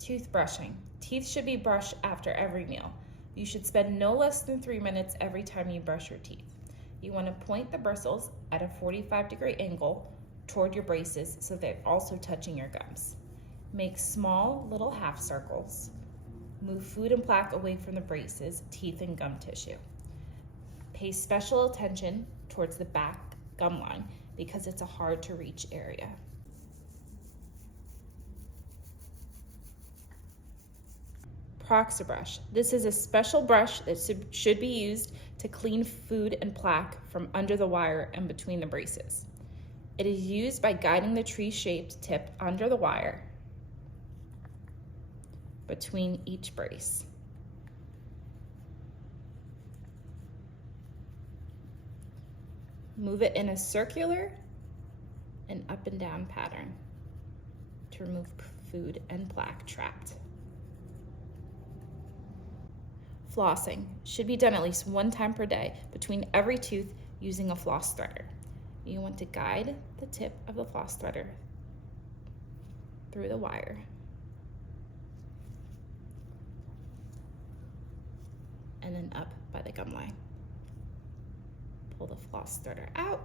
Toothbrushing. Teeth should be brushed after every meal. You should spend no less than 3 minutes every time you brush your teeth. You want to point the bristles at a 45-degree angle toward your braces so they're also touching your gums. Make small little half circles. Move food and plaque away from the braces, teeth, and gum tissue. Pay special attention towards the back gum line because it's a hard to reach area. Proxabrush. This is a special brush that should be used to clean food and plaque from under the wire and between the braces. It is used by guiding the tree-shaped tip under the wire between each brace. Move it in a circular and up and down pattern to remove food and plaque trapped. Flossing should be done at least 1 time per day between every tooth using a floss threader. You want to guide the tip of the floss threader through the wire and then up by the gum line. Pull the floss threader out